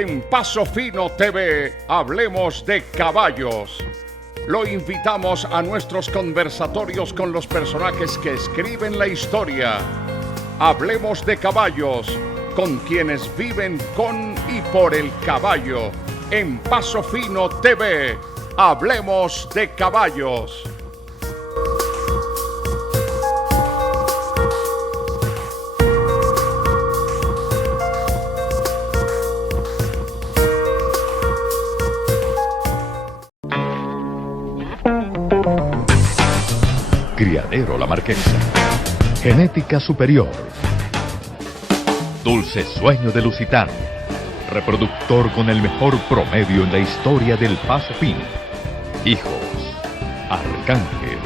En Paso Fino TV hablemos de caballos. Lo invitamos a nuestros conversatorios con los personajes que escriben la historia. Hablemos de caballos, con quienes viven con y por el caballo. En Paso Fino TV, hablemos de caballos. Criadero La Marquesa. Genética superior. Dulce Sueño de Lusitano. Reproductor con el mejor promedio en la historia del Paso Fino. Hijos. Arcángel.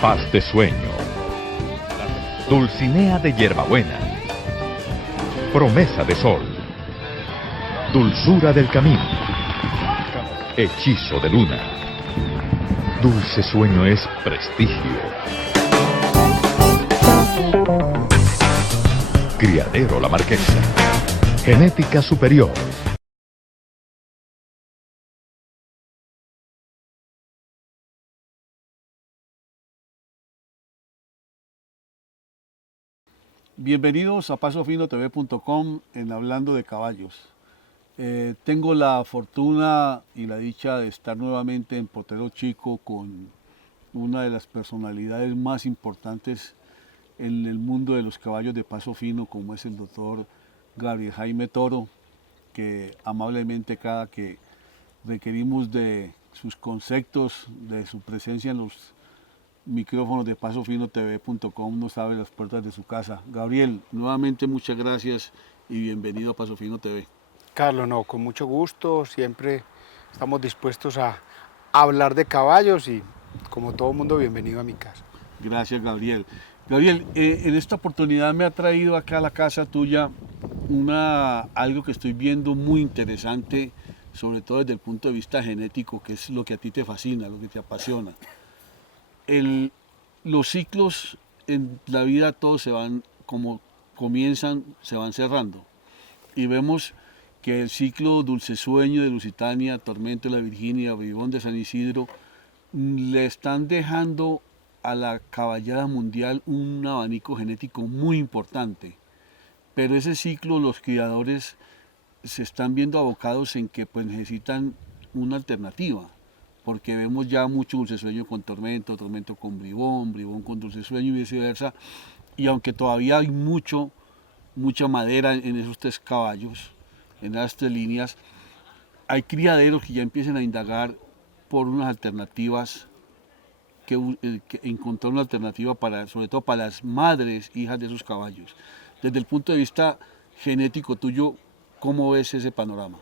Paz de Sueño. Dulcinea de Hierbabuena. Promesa de Sol. Dulzura del Camino. Hechizo de Luna. Dulce Sueño es prestigio. Criadero La Marquesa. Genética superior. Bienvenidos a pasofinotv.com en Hablando de Caballos. Tengo la fortuna y la dicha de estar nuevamente en Potrero Chico con una de las personalidades más importantes en el mundo de los caballos de Paso Fino, como es el doctor Gabriel Jaime Toro, que amablemente cada que requerimos de sus conceptos, de su presencia en los micrófonos de pasofinotv.com, nos abre las puertas de su casa. Gabriel, nuevamente muchas gracias y bienvenido a Paso Fino TV. Carlos, no, con mucho gusto, siempre estamos dispuestos a hablar de caballos y como todo mundo, bienvenido a mi casa. Gracias, Gabriel. Gabriel, en esta oportunidad me ha traído acá a la casa tuya algo que estoy viendo muy interesante, sobre todo desde el punto de vista genético, que es lo que a ti te fascina, lo que te apasiona. Los ciclos en la vida todos se van, como comienzan, se van cerrando. Y vemos que el ciclo Dulce Sueño de Lusitania, Tormento de la Virginia, Bribón de San Isidro, le están dejando a la caballada mundial un abanico genético muy importante. Pero ese ciclo los criadores se están viendo abocados en que pues, necesitan una alternativa, porque vemos ya mucho Dulce Sueño con Tormento, Tormento con Bribón, Bribón con Dulce Sueño y viceversa. Y aunque todavía hay mucha madera en esos tres caballos, en las tres líneas, hay criaderos que ya empiezan a indagar por unas alternativas, que encontrar una alternativa sobre todo para las madres, hijas de esos caballos. Desde el punto de vista genético tuyo, ¿cómo ves ese panorama?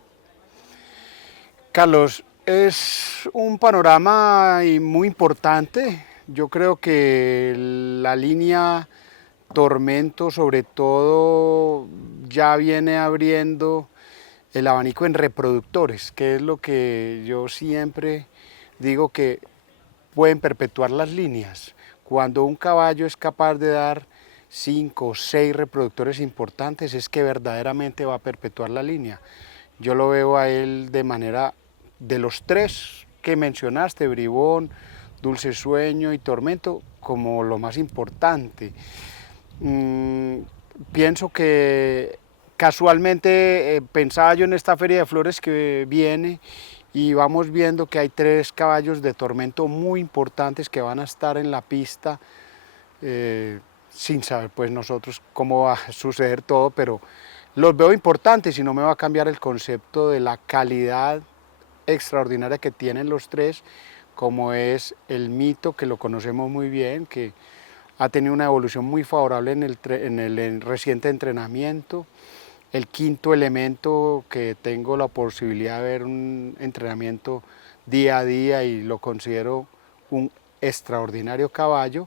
Carlos, es un panorama muy importante. Yo creo que la línea Tormento sobre todo ya viene abriendo el abanico en reproductores, que es lo que yo siempre digo que pueden perpetuar las líneas. Cuando un caballo es capaz de dar 5 o 6 reproductores importantes, es que verdaderamente va a perpetuar la línea. Yo lo veo a él de manera, de los tres que mencionaste, Bribón, Dulce Sueño y Tormento, como lo más importante. Pienso que casualmente pensaba yo en esta feria de flores que viene y vamos viendo que hay 3 caballos de Tormento muy importantes que van a estar en la pista, sin saber pues nosotros cómo va a suceder todo, pero los veo importantes y no me va a cambiar el concepto de la calidad extraordinaria que tienen los 3, como es el Mito, que lo conocemos muy bien, que ha tenido una evolución muy favorable en el reciente entrenamiento. El Quinto Elemento, que tengo la posibilidad de ver un entrenamiento día a día y lo considero un extraordinario caballo.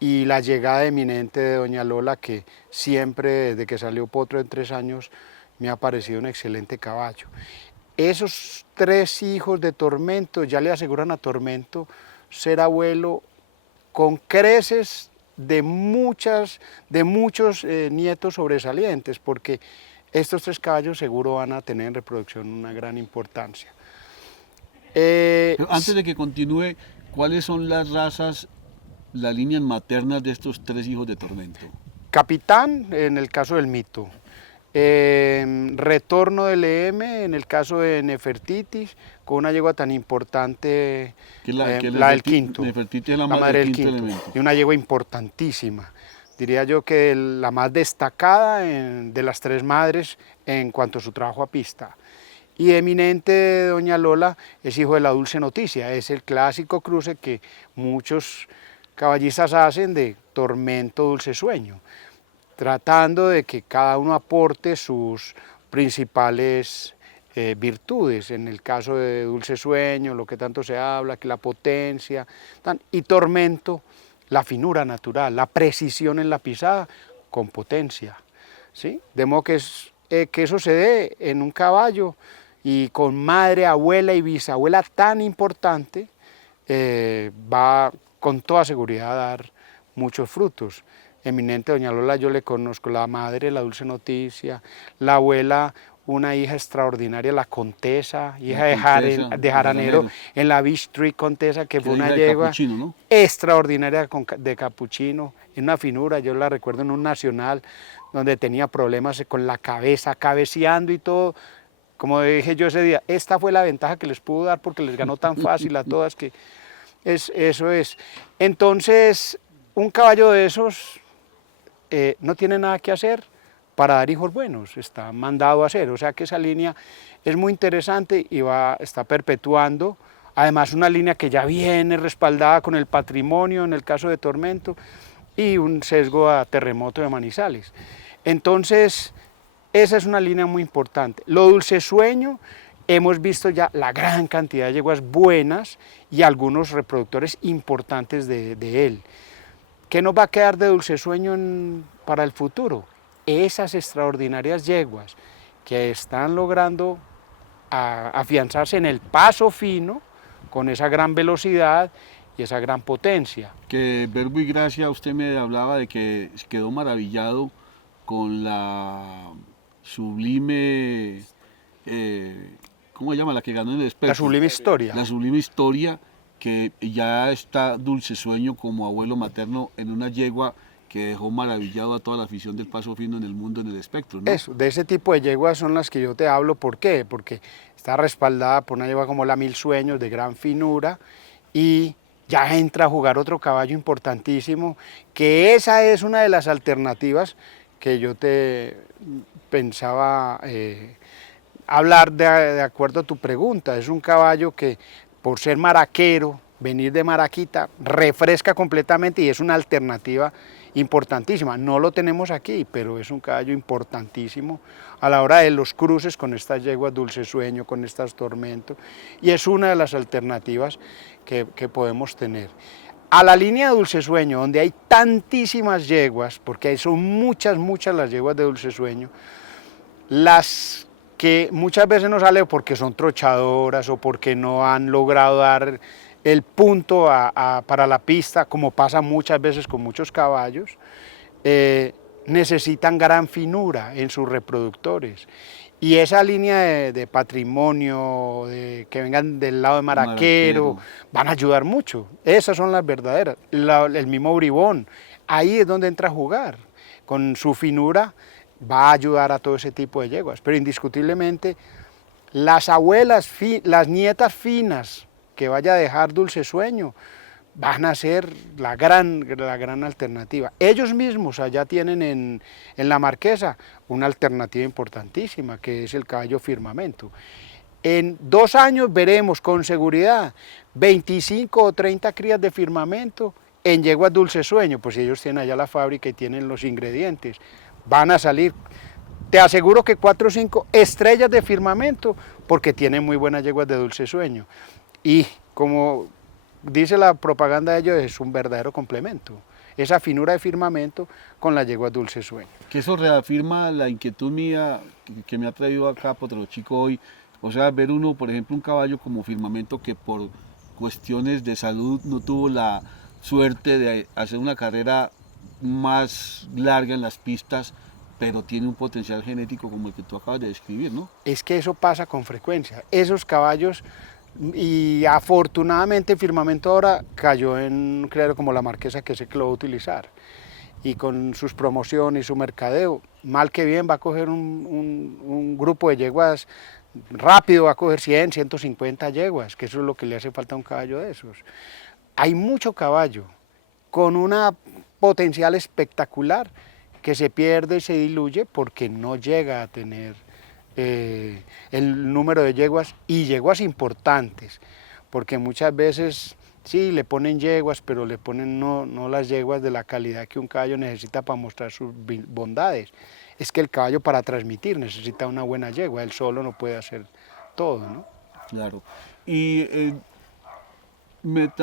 Y la llegada eminente de Doña Lola, que siempre desde que salió Potro en 3 años me ha parecido un excelente caballo. Esos 3 hijos de Tormento ya le aseguran a Tormento ser abuelo con creces de muchos nietos sobresalientes, porque estos 3 caballos seguro van a tener en reproducción una gran importancia. Pero antes de que continúe, ¿cuáles son las razas, las líneas maternas de estos 3 hijos de Tormento? Capitán en el caso del Mito, Retorno del EM en el caso de Nefertitis, con una yegua tan importante, Que la del quinto, Nefertiti es la la madre del del quinto quinto, elemento. y una yegua importantísima. Diría yo que la más destacada de las 3 madres en cuanto a su trabajo a pista. Y eminente Doña Lola es hijo de la Dulce Noticia, es el clásico cruce que muchos caballistas hacen de Tormento Dulce Sueño, tratando de que cada uno aporte sus principales virtudes. En el caso de Dulce Sueño, lo que tanto se habla, que la potencia, y Tormento, la finura natural, la precisión en la pisada con potencia, ¿sí? De modo que eso se dé en un caballo y con madre, abuela y bisabuela tan importante, va con toda seguridad a dar muchos frutos. Eminente Doña Lola yo le conozco, la madre, la Dulce Noticia, la abuela, una hija extraordinaria, la Contesa, hija de Jaranero, en la Beech Street Contesa, que fue una yegua ¿no? extraordinaria de Capuchino, en una finura, yo la recuerdo en un nacional, donde tenía problemas con la cabeza, cabeceando y todo. Como dije yo ese día, esta fue la ventaja que les pudo dar porque les ganó tan fácil a todas que eso es. Entonces, un caballo de esos no tiene nada que hacer para dar hijos buenos, está mandado a hacer, o sea que esa línea es muy interesante y está perpetuando, además una línea que ya viene respaldada con el patrimonio en el caso de Tormento y un sesgo a terremoto de Manizales. Entonces, esa es una línea muy importante. Lo Dulce Sueño, hemos visto ya la gran cantidad de yeguas buenas y algunos reproductores importantes de él. ¿Qué nos va a quedar de Dulce Sueño para el futuro? Esas extraordinarias yeguas que están logrando afianzarse en el paso fino, con esa gran velocidad y esa gran potencia. Que Verbo y Gracia, usted me hablaba de que quedó maravillado con la sublime, ¿cómo se llama? La que ganó en el Espectro. La sublime historia. La sublime historia, que ya está Dulce Sueño como abuelo materno en una yegua que dejó maravillado a toda la afición del paso fino en el mundo, en el Espectro, ¿no? Eso, de ese tipo de yeguas son las que yo te hablo. ¿Por qué? Porque está respaldada por una yegua como la Mil Sueños, de gran finura, y ya entra a jugar otro caballo importantísimo, que esa es una de las alternativas que yo te pensaba hablar de acuerdo a tu pregunta. Es un caballo que, por ser maraquero, venir de Maraquita, refresca completamente y es una alternativa importantísima. No lo tenemos aquí, pero es un caballo importantísimo a la hora de los cruces con estas yeguas Dulce Sueño, con estas Tormento, y es una de las alternativas que podemos tener. A la línea de Dulce Sueño, donde hay tantísimas yeguas, porque son muchas las yeguas de Dulce Sueño, las que muchas veces no salen porque son trochadoras o porque no han logrado dar el punto para la pista, como pasa muchas veces con muchos caballos, necesitan gran finura en sus reproductores. Y esa línea de patrimonio, que vengan del lado de Maraquero, van a ayudar mucho. Esas son las verdaderas. El mismo Bribón, ahí es donde entra a jugar. Con su finura va a ayudar a todo ese tipo de yeguas. Pero indiscutiblemente, las abuelas, las nietas finas que vaya a dejar Dulce Sueño, van a ser la gran alternativa. Ellos mismos allá tienen en la Marquesa una alternativa importantísima, que es el caballo Firmamento. En 2 años veremos con seguridad 25 o 30 crías de Firmamento en yeguas Dulce Sueño, pues si ellos tienen allá la fábrica y tienen los ingredientes, van a salir, te aseguro que 4 o 5 estrellas de Firmamento, porque tienen muy buenas yeguas de Dulce Sueño. Y como dice la propaganda de ellos, es un verdadero complemento, esa finura de Firmamento con la yegua Dulce Sueño. Que eso reafirma la inquietud mía que me ha traído acá Potro Chico hoy, o sea, ver uno, por ejemplo, un caballo como Firmamento que por cuestiones de salud no tuvo la suerte de hacer una carrera más larga en las pistas, pero tiene un potencial genético como el que tú acabas de describir, ¿no? Es que eso pasa con frecuencia. Esos caballos, y afortunadamente Firmamento ahora cayó en un criadero como la Marquesa, que sé que lo va a utilizar. Y con sus promociones y su mercadeo, mal que bien va a coger un grupo de yeguas rápido, va a coger 100, 150 yeguas, que eso es lo que le hace falta a un caballo de esos. Hay mucho caballo con una potencial espectacular que se pierde y se diluye porque no llega a tener el número de yeguas, y yeguas importantes, porque muchas veces sí le ponen yeguas, pero le ponen no las yeguas de la calidad que un caballo necesita para mostrar sus bondades. Es que el caballo, para transmitir, necesita una buena yegua, él solo no puede hacer todo, ¿no? Claro. Y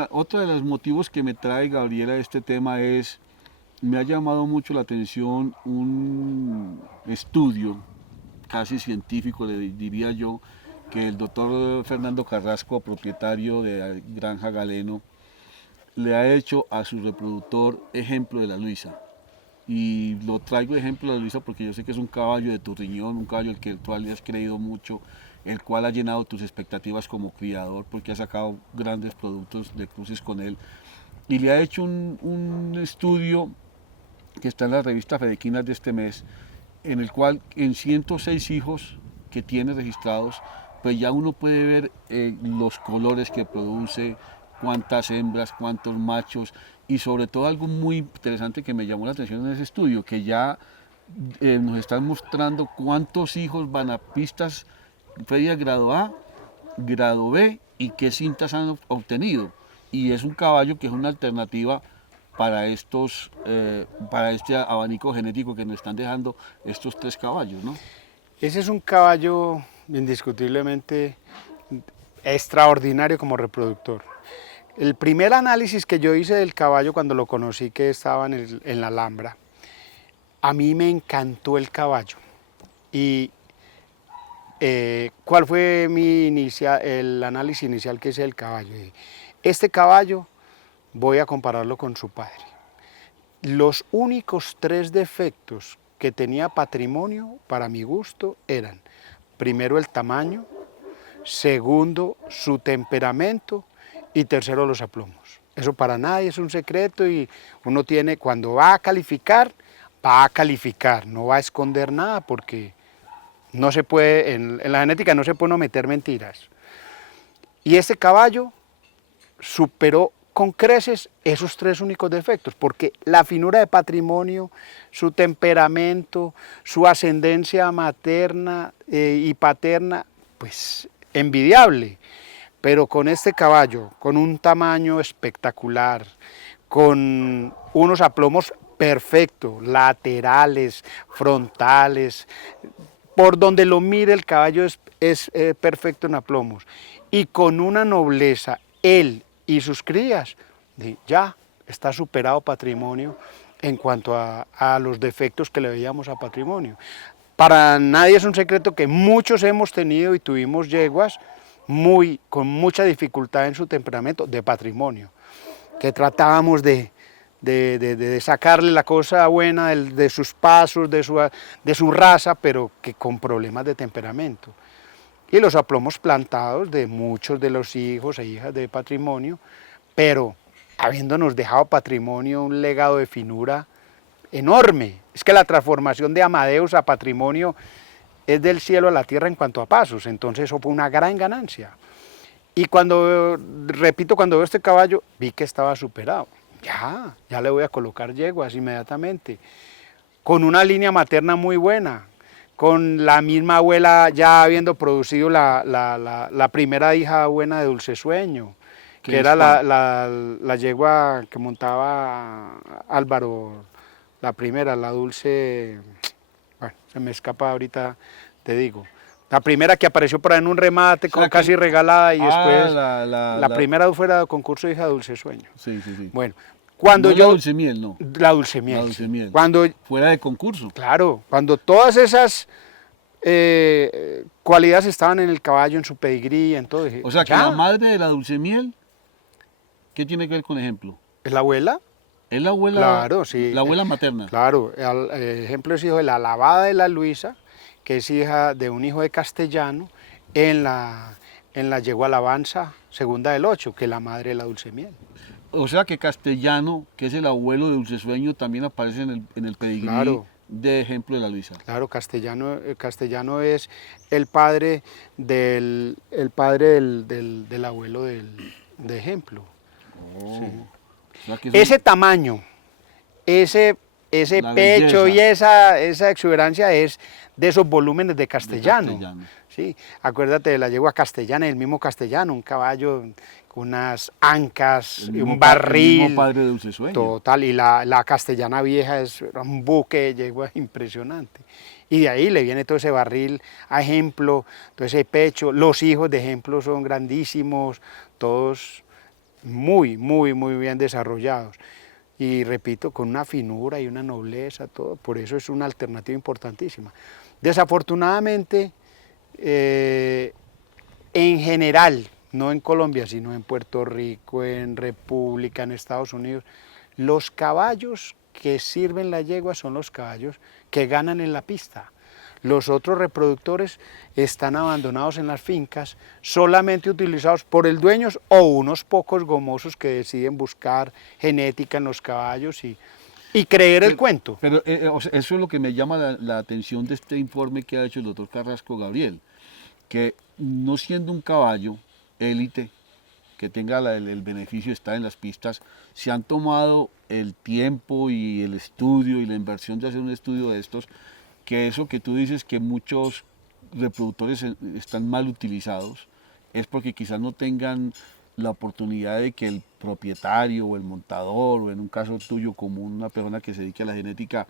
otro de los motivos que me trae Gabriela a este tema es, me ha llamado mucho la atención un estudio casi científico, le diría yo, que el doctor Fernando Carrasco, propietario de la Granja Galeno, le ha hecho a su reproductor Ejemplo de la Luisa. Y lo traigo de ejemplo de la Luisa porque yo sé que es un caballo de tu riñón, un caballo al que tú le has creído mucho, el cual ha llenado tus expectativas como criador porque ha sacado grandes productos de cruces con él. Y le ha hecho un estudio que está en la revista Fedequinas de este mes, en el cual en 106 hijos que tiene registrados, pues ya uno puede ver los colores que produce, cuántas hembras, cuántos machos, y sobre todo algo muy interesante que me llamó la atención en ese estudio, que ya nos están mostrando cuántos hijos van a pistas ferias grado A, grado B y qué cintas han obtenido. Y es un caballo que es una alternativa para para este abanico genético que nos están dejando estos tres caballos, ¿no? Ese es un caballo indiscutiblemente extraordinario como reproductor. El primer análisis que yo hice del caballo cuando lo conocí, que estaba en la Alhambra, a mí me encantó el caballo. Y ¿cuál fue el análisis inicial que hice del caballo? Este caballo voy a compararlo con su padre. Los únicos 3 defectos que tenía Patrimonio, para mi gusto, eran: primero, el tamaño; segundo, su temperamento; y tercero, los aplomos. Eso para nadie es un secreto, y uno tiene, cuando va a calificar, no va a esconder nada, porque no se puede, en la genética no se puede uno meter mentiras. Y este caballo superó con creces esos 3 únicos defectos, porque la finura de Patrimonio, su temperamento, su ascendencia materna y paterna, pues envidiable. Pero con este caballo, con un tamaño espectacular, con unos aplomos perfectos, laterales, frontales, por donde lo mire el caballo es perfecto en aplomos, y con una nobleza, él y sus crías, ya está superado Patrimonio en cuanto a los defectos que le veíamos a Patrimonio. Para nadie es un secreto que muchos hemos tenido y tuvimos yeguas con mucha dificultad en su temperamento de Patrimonio, que tratábamos de sacarle la cosa buena de sus pasos, de su raza, pero que con problemas de temperamento. Y los aplomos plantados de muchos de los hijos e hijas de Patrimonio, pero habiéndonos dejado Patrimonio un legado de finura enorme. Es que la transformación de Amadeus a Patrimonio es del cielo a la tierra en cuanto a pasos, entonces eso fue una gran ganancia. Y cuando veo este caballo, vi que estaba superado. Ya le voy a colocar yeguas inmediatamente, con una línea materna muy buena, con la misma abuela ya habiendo producido la primera hija buena de Dulce Sueño, que era la yegua que montaba Álvaro, la primera, la Dulce, bueno, se me escapa ahorita, te digo. La primera que apareció por ahí en un remate, casi regalada, y después la primera fuera de concurso de hija de Dulce Sueño. Sí, sí, sí. Bueno, cuando no yo... La Dulce Miel, no. La Dulce Miel. La Dulce Miel. Cuando, fuera de concurso. Claro, cuando todas esas cualidades estaban en el caballo, en su pedigrí, en todo. O sea, que la madre de la Dulce Miel, ¿qué tiene que ver con Ejemplo? ¿Es la abuela? Es la abuela, Claro, sí. la abuela materna. Claro, ejemplo es hijo de la lavada de la Luisa, que es hija de un hijo de Castellano, en la yegua Alabanza segunda del 8, que es la madre de la dulce miel. O sea que Castellano, que es el abuelo de Dulce Sueño, también aparece en el pedigrí Claro. de ejemplo de la Luisa. Claro, Castellano es el padre del abuelo de ejemplo. Oh. Sí. O sea que Ese tamaño, ese La pecho belleza. y esa exuberancia es de esos volúmenes de Castellano. Sí, acuérdate de la yegua castellana, el mismo Castellano, un caballo con unas ancas, el un barril. El mismo padre de Dulce Sueño. Total, y la castellana vieja es un buque de yegua impresionante. Y de ahí le viene todo ese barril a ejemplo, todo ese pecho. Los hijos de ejemplo son grandísimos, todos muy bien desarrollados. Y repito, con una finura y una nobleza, todo. Por eso es una alternativa importantísima. Desafortunadamente, en general, no en Colombia, sino en Puerto Rico, en República, en Estados Unidos, los caballos que sirven la yegua son los caballos que ganan en la pista. Los otros reproductores están abandonados en las fincas, solamente utilizados por el dueño o unos pocos gomosos que deciden buscar genética en los caballos y creer el cuento. Pero o sea, eso es lo que me llama la atención de este informe que ha hecho el doctor Carrasco Gabriel, que no siendo un caballo élite, que tenga el beneficio de estar en las pistas, se han tomado el tiempo y el estudio y la inversión de hacer un estudio de estos, que eso que tú dices que muchos reproductores están mal utilizados, es porque quizás no tengan la oportunidad de que el propietario o el montador, o en un caso tuyo como una persona que se dedique a la genética,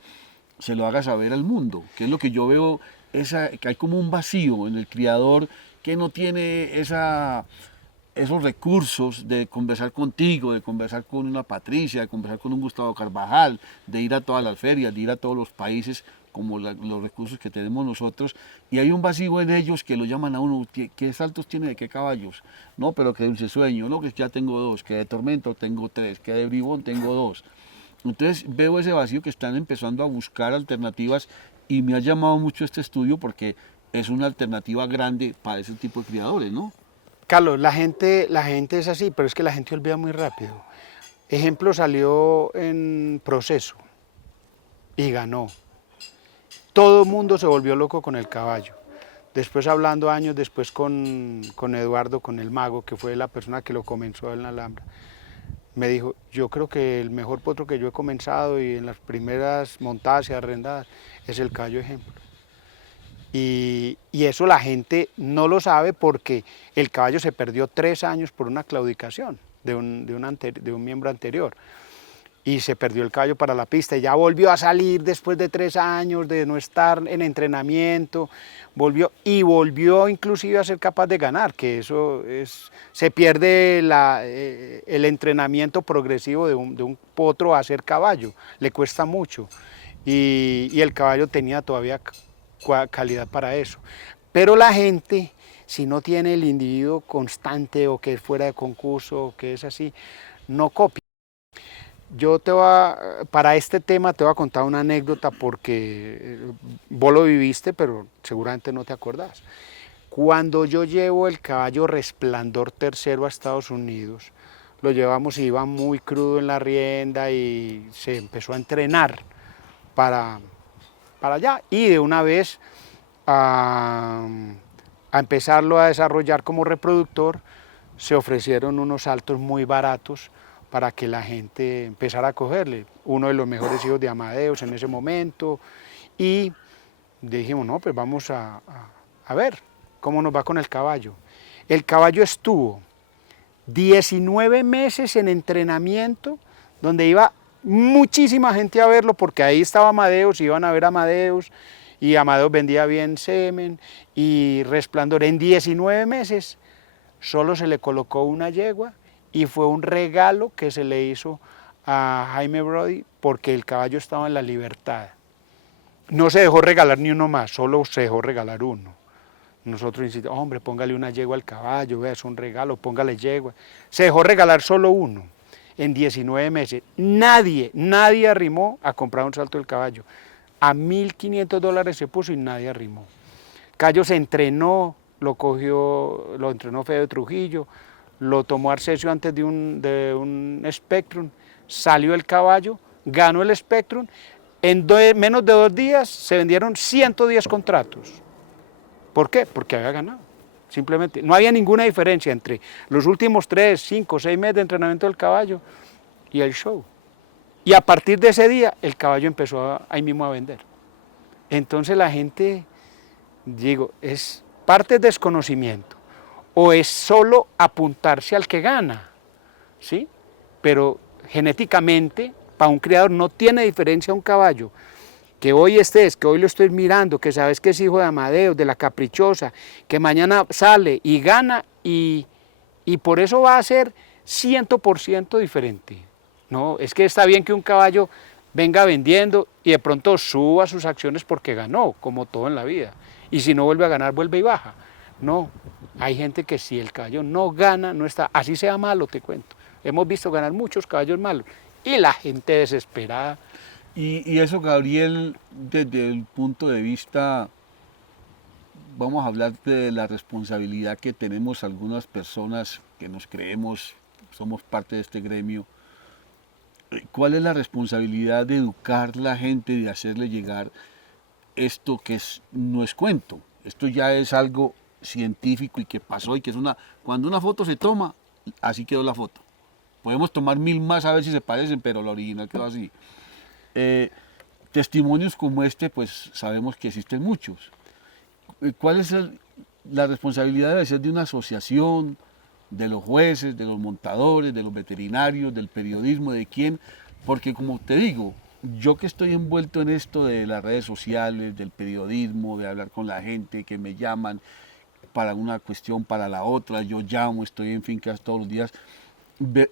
se lo haga saber al mundo, que es lo que yo veo, que hay como un vacío en el criador que no tiene esos recursos de conversar contigo, de conversar con una Patricia, de conversar con un Gustavo Carvajal, de ir a todas las ferias, de ir a todos los países como los recursos que tenemos nosotros, y hay un vacío en ellos que lo llaman a uno, ¿qué saltos tiene de qué caballos? No, pero que Dulce Sueño, no, que ya tengo 2, que de Tormento tengo 3, que de Bribón tengo 2. Entonces veo ese vacío que están empezando a buscar alternativas y me ha llamado mucho este estudio porque es una alternativa grande para ese tipo de criadores, ¿no? Carlos, la gente es así, pero es que la gente olvida muy rápido. Ejemplo, salió en Proceso y ganó. Todo el mundo se volvió loco con el caballo. Después hablando años después con Eduardo, con el mago, que fue la persona que lo comenzó en la Alhambra, me dijo, yo creo que el mejor potro que yo he comenzado y en las primeras montadas y arrendadas es el caballo ejemplo. Y eso la gente no lo sabe porque el caballo se perdió 3 años por una claudicación de un miembro anterior. Y se perdió el caballo para la pista y ya volvió a salir después de 3 años de no estar en entrenamiento, volvió inclusive a ser capaz de ganar, que eso se pierde el entrenamiento progresivo de un potro a ser caballo, le cuesta mucho y el caballo tenía todavía calidad para eso. Pero la gente, si no tiene el individuo constante o que es fuera de concurso o que es así, no copia. Para este tema te voy a contar una anécdota porque vos lo viviste, pero seguramente no te acordás. Cuando yo llevo el caballo Resplandor III a Estados Unidos, lo llevamos y iba muy crudo en la rienda y se empezó a entrenar para allá y de una vez a empezarlo a desarrollar como reproductor, se ofrecieron unos saltos muy baratos para que la gente empezara a cogerle, uno de los mejores hijos de Amadeus en ese momento, y dijimos, no, pues vamos a ver cómo nos va con el caballo. El caballo estuvo 19 meses en entrenamiento, donde iba muchísima gente a verlo, porque ahí estaba Amadeus, iban a ver a Amadeus, y Amadeus vendía bien semen, y Resplandor en 19 meses solo se le colocó una yegua, y fue un regalo que se le hizo a Jaime Brody porque el caballo estaba en la libertad. No se dejó regalar ni uno más, solo se dejó regalar uno. Nosotros insistimos, hombre, póngale una yegua al caballo, vea, es un regalo, póngale yegua. Se dejó regalar solo uno. en 19 meses. Nadie arrimó a comprar un salto del caballo. A $1.500 se puso y nadie arrimó. Cayo se entrenó, lo entrenó Fede Trujillo, lo tomó Arcesio antes de un Spectrum, salió el caballo, ganó el Spectrum, en menos de 2 días se vendieron 110 contratos. ¿Por qué? Porque había ganado. Simplemente, no había ninguna diferencia entre los últimos 3, 5, 6 meses de entrenamiento del caballo y el show. Y a partir de ese día, el caballo empezó ahí mismo a vender. Entonces la gente, digo, es parte de desconocimiento, o es solo apuntarse al que gana, ¿sí? Pero genéticamente, para un criador no tiene diferencia un caballo que hoy que hoy lo estoy mirando, que sabes que es hijo de Amadeo, de la Caprichosa, que mañana sale y gana y por eso va a ser 100% diferente. No, es que está bien que un caballo venga vendiendo y de pronto suba sus acciones porque ganó, como todo en la vida. Y si no vuelve a ganar, vuelve y baja. No, hay gente que si el caballo no gana, no está, así sea malo, te cuento. Hemos visto ganar muchos caballos malos y la gente desesperada. Y eso, Gabriel, desde el punto de vista, vamos a hablar de la responsabilidad que tenemos algunas personas que nos creemos, somos parte de este gremio. ¿Cuál es la responsabilidad de educar a la gente, de hacerle llegar esto que no es cuento? Esto ya es algo científico y que pasó y que es cuando una foto se toma, así quedó la foto. Podemos tomar 1000 más a ver si se parecen, pero la original quedó así. Testimonios como este, pues sabemos que existen muchos. ¿Cuál es la responsabilidad debe ser de una asociación, de los jueces, de los montadores, de los veterinarios, del periodismo, de quién? Porque como te digo, yo que estoy envuelto en esto de las redes sociales, del periodismo, de hablar con la gente, que me llaman para una cuestión, para la otra, yo llamo, estoy en fincas todos los días,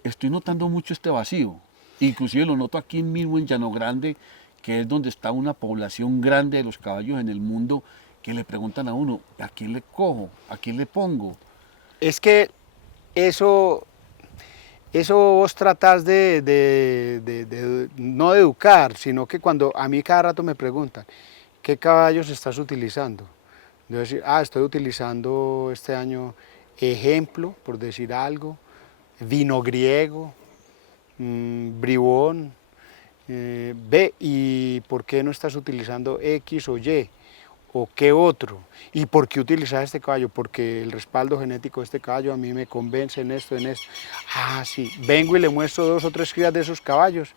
estoy notando mucho este vacío. Inclusive lo noto aquí mismo en Llano Grande, que es donde está una población grande de los caballos en el mundo, que le preguntan a uno, ¿a quién le cojo? ¿A quién le pongo? Es que eso vos tratás no de educar, sino que cuando a mí cada rato me preguntan, ¿qué caballos estás utilizando? Yo decir, estoy utilizando este año Ejemplo, por decir algo, Vino Griego, Bribón, ¿y por qué no estás utilizando X o Y? ¿O qué otro? ¿Y por qué utilizar este caballo? Porque el respaldo genético de este caballo a mí me convence en esto, en esto. Sí, vengo y le muestro 2 o 3 crías de esos caballos.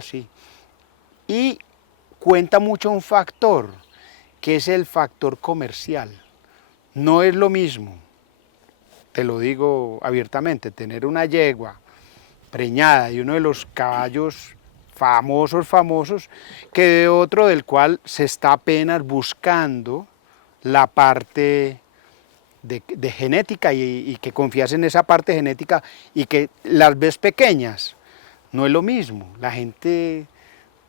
Sí. Y cuenta mucho un factor, que es el factor comercial. No es lo mismo, te lo digo abiertamente, tener una yegua preñada de uno de los caballos famosos, que de otro del cual se está apenas buscando la parte de genética y que confías en esa parte genética y que las ves pequeñas. No es lo mismo, la gente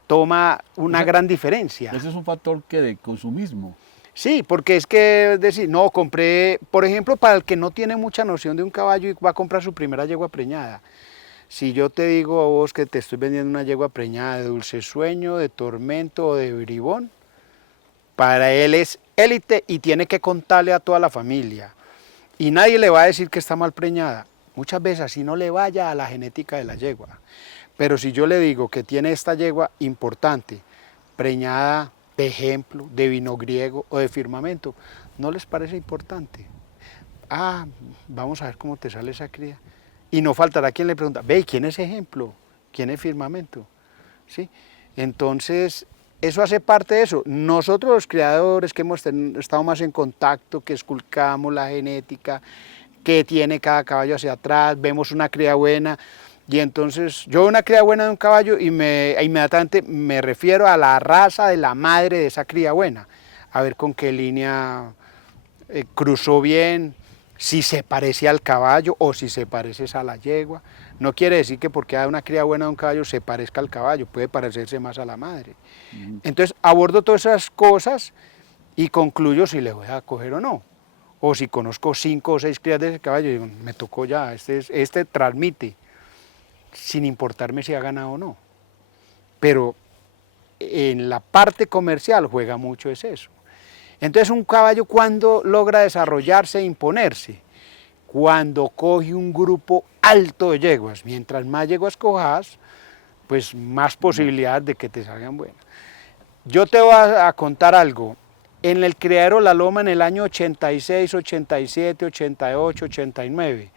toma una gran diferencia. Ese es un factor que de consumismo. Sí, porque es que decir, no, compré, por ejemplo, para el que no tiene mucha noción de un caballo y va a comprar su primera yegua preñada. Si yo te digo a vos que te estoy vendiendo una yegua preñada de Dulce Sueño, de Tormento o de Bribón, para él es élite y tiene que contarle a toda la familia. Y nadie le va a decir que está mal preñada. Muchas veces así no le vaya a la genética de la yegua. Pero si yo le digo que tiene esta yegua importante, preñada de Ejemplo, de Vino Griego o de Firmamento, ¿no les parece importante? Vamos a ver cómo te sale esa cría. Y no faltará quien le pregunta, ¿quién es Ejemplo? ¿Quién es Firmamento? ¿Sí? Entonces, eso hace parte de eso. Nosotros los criadores que hemos estado más en contacto, que esculcamos la genética, que tiene cada caballo hacia atrás, vemos una cría buena, y entonces yo veo una cría buena de un caballo y inmediatamente me refiero a la raza de la madre de esa cría buena, a ver con qué línea cruzó bien, si se parece al caballo o si se parece a la yegua. No quiere decir que porque hay una cría buena de un caballo se parezca al caballo, puede parecerse más a la madre. Entonces abordo todas esas cosas y concluyo si le voy a coger o no. O si conozco 5 o 6 crías de ese caballo, digo, me tocó ya, este transmite. sin importarme si ha ganado o no. Pero en la parte comercial juega mucho es eso. Entonces un caballo cuando logra desarrollarse e imponerse, cuando coge un grupo alto de yeguas, mientras más yeguas cojas, pues más posibilidades de que te salgan buenas. Yo te voy a contar algo. En el criadero La Loma en el año 86, 87, 88, 89,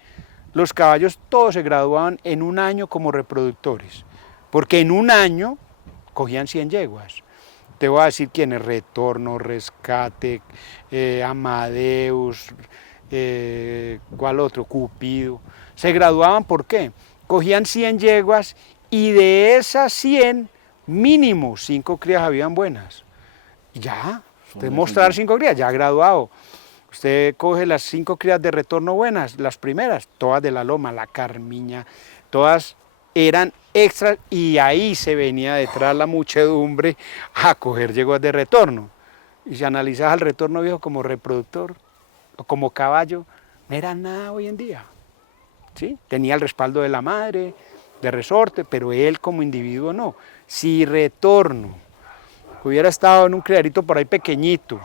los caballos todos se graduaban en un año como reproductores, porque en un año cogían 100 yeguas. Te voy a decir quiénes: Retorno, Rescate, Amadeus, ¿cuál otro? Cupido. Se graduaban, ¿por qué? Cogían 100 yeguas y de esas 100, mínimo 5 crías habían buenas. Y ya, usted mostrar 5 crías, ya graduado. Usted coge las 5 crías de Retorno buenas, las primeras, todas de La Loma, la Carmiña, todas eran extras, y ahí se venía detrás la muchedumbre a coger yeguas de Retorno. Y si analizas al Retorno viejo como reproductor o como caballo, no era nada hoy en día. ¿Sí? Tenía el respaldo de la madre, de Resorte, pero él como individuo no. Si Retorno hubiera estado en un criadito por ahí pequeñito,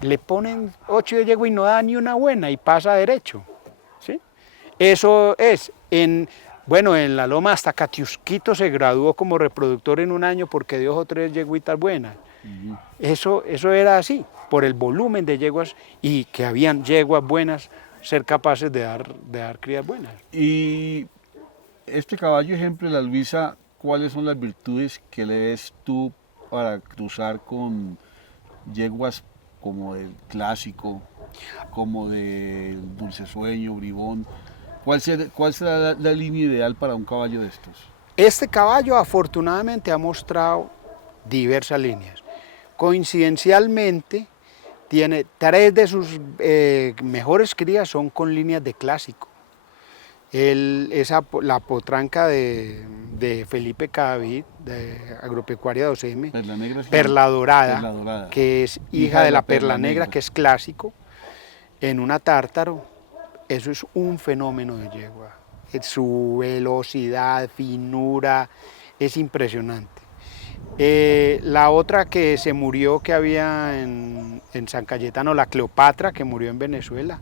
le ponen 8 de yegua y no da ni una buena y pasa derecho. ¿Sí? Eso es, en La Loma hasta Catiusquito se graduó como reproductor en un año porque dio 2 o 3 yeguitas buenas. Eso era así, por el volumen de yeguas y que habían yeguas buenas ser capaces de dar crías buenas. Y este caballo ejemplo de la Luisa, ¿cuáles son las virtudes que le ves tú para cruzar con yeguas como del Clásico, como del Dulce Sueño, Bribón? ¿Cuál será la línea ideal para un caballo de estos? Este caballo afortunadamente ha mostrado diversas líneas. Coincidencialmente, tiene 3 de sus mejores crías son con líneas de Clásico. La potranca de Felipe Cadavid, de Agropecuaria 2M, Perla Dorada, que es hija de la Perla Negra, que es Clásico, en una Tártaro. Eso es un fenómeno de yegua. Su velocidad, finura, es impresionante. La otra que se murió, que había en San Cayetano, la Cleopatra, que murió en Venezuela,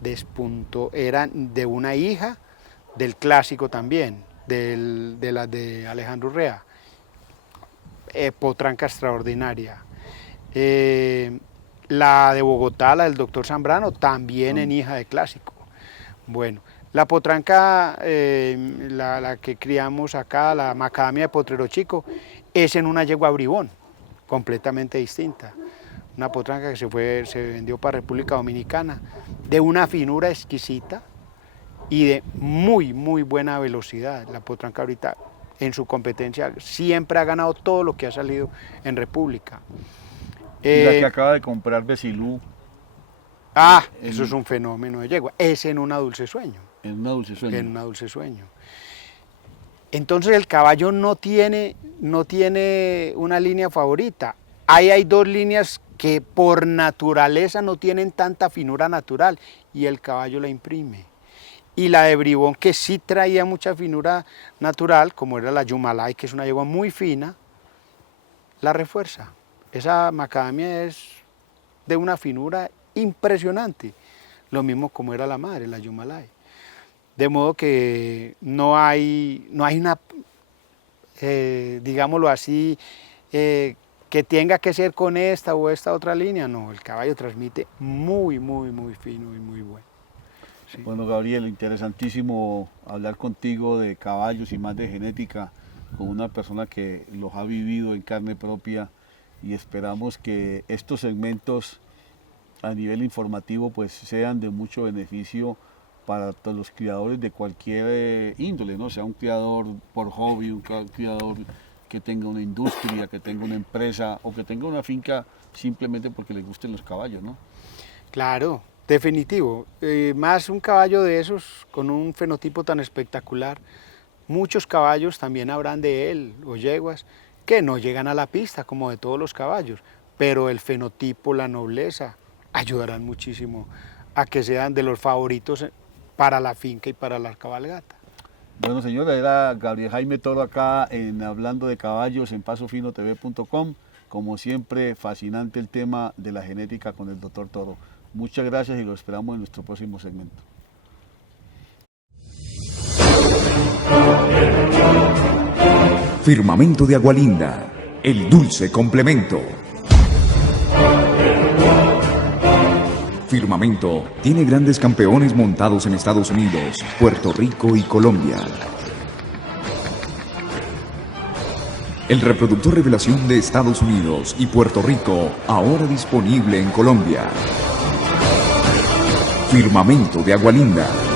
despuntó, era de una hija del Clásico también, de la de Alejandro Urrea, potranca extraordinaria. La de Bogotá, la del doctor Zambrano, también en hija de Clásico. Bueno, la potranca, la que criamos acá, la macadamia de Potrero Chico, es en una yegua Bribón, completamente distinta. Una potranca que se vendió para República Dominicana, de una finura exquisita y de muy, muy buena velocidad. La potranca ahorita en su competencia siempre ha ganado todo lo que ha salido en República. Y la que acaba de comprar Besilú. Eso es un fenómeno de yegua, es en una Dulce Sueño. En una Dulce Sueño. En una Dulce Sueño. Entonces el caballo no tiene una línea favorita. Ahí hay 2 líneas que por naturaleza no tienen tanta finura natural y el caballo la imprime. Y la de Bribón, que sí traía mucha finura natural, como era la Yumalay, que es una yegua muy fina, la refuerza. Esa macadamia es de una finura impresionante, lo mismo como era la madre, la Yumalay. De modo que no hay una, digámoslo así, que tenga que ser con esta o esta otra línea. No, el caballo transmite muy, muy, muy fino y muy bueno. Sí. Bueno, Gabriel, interesantísimo hablar contigo de caballos y más de genética con una persona que los ha vivido en carne propia, y esperamos que estos segmentos a nivel informativo pues sean de mucho beneficio para todos los criadores de cualquier índole, ¿no? Sea un criador por hobby, un criador que tenga una industria, que tenga una empresa o que tenga una finca simplemente porque le gusten los caballos, ¿no? Claro, definitivo. Más un caballo de esos con un fenotipo tan espectacular. Muchos caballos también habrán de él, o yeguas, que no llegan a la pista como de todos los caballos, pero el fenotipo, la nobleza, ayudarán muchísimo a que sean de los favoritos para la finca y para la cabalgata. Bueno, señora, era Gabriel Jaime Toro acá en Hablando de Caballos en pasofinotv.com. Como siempre, fascinante el tema de la genética con el doctor Toro. Muchas gracias y lo esperamos en nuestro próximo segmento. Firmamento de Agualinda, el dulce complemento. Firmamento tiene grandes campeones montados en Estados Unidos, Puerto Rico y Colombia. El reproductor revelación de Estados Unidos y Puerto Rico, ahora disponible en Colombia. Firmamento de Agualinda.